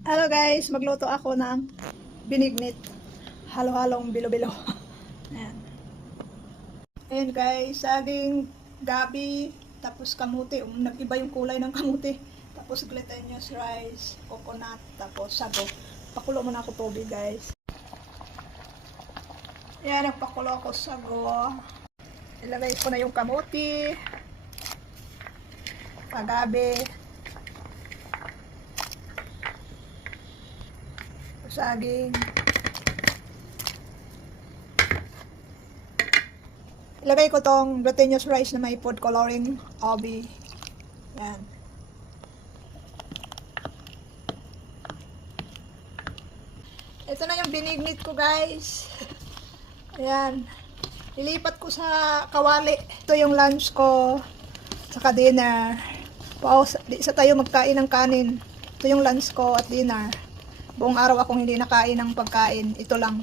Hello guys, magluto ako ng binignit. Halo-halong bilo-bilo. Ayan. Ayan guys, saging, gabi, tapos kamuti. Nag-iba yung kulay ng kamuti. Tapos glutinous rice, coconut, tapos sago. Pakulo muna ako tubig guys. Ayan, nagpakulo ako sago. Ilagay ko na yung kamuti, gabi, saging. Ilagay ko tong glutinous rice na may food coloring, obi. Yan. Ito na yung binignit ko guys. Ayan. Ilipat ko sa kawali. Ito yung lunch ko. Saka dinner. Wow, di sa tayo magkain ng kanin. Ito yung lunch ko at dinner. Buong araw akong hindi nakain ng pagkain. Ito lang.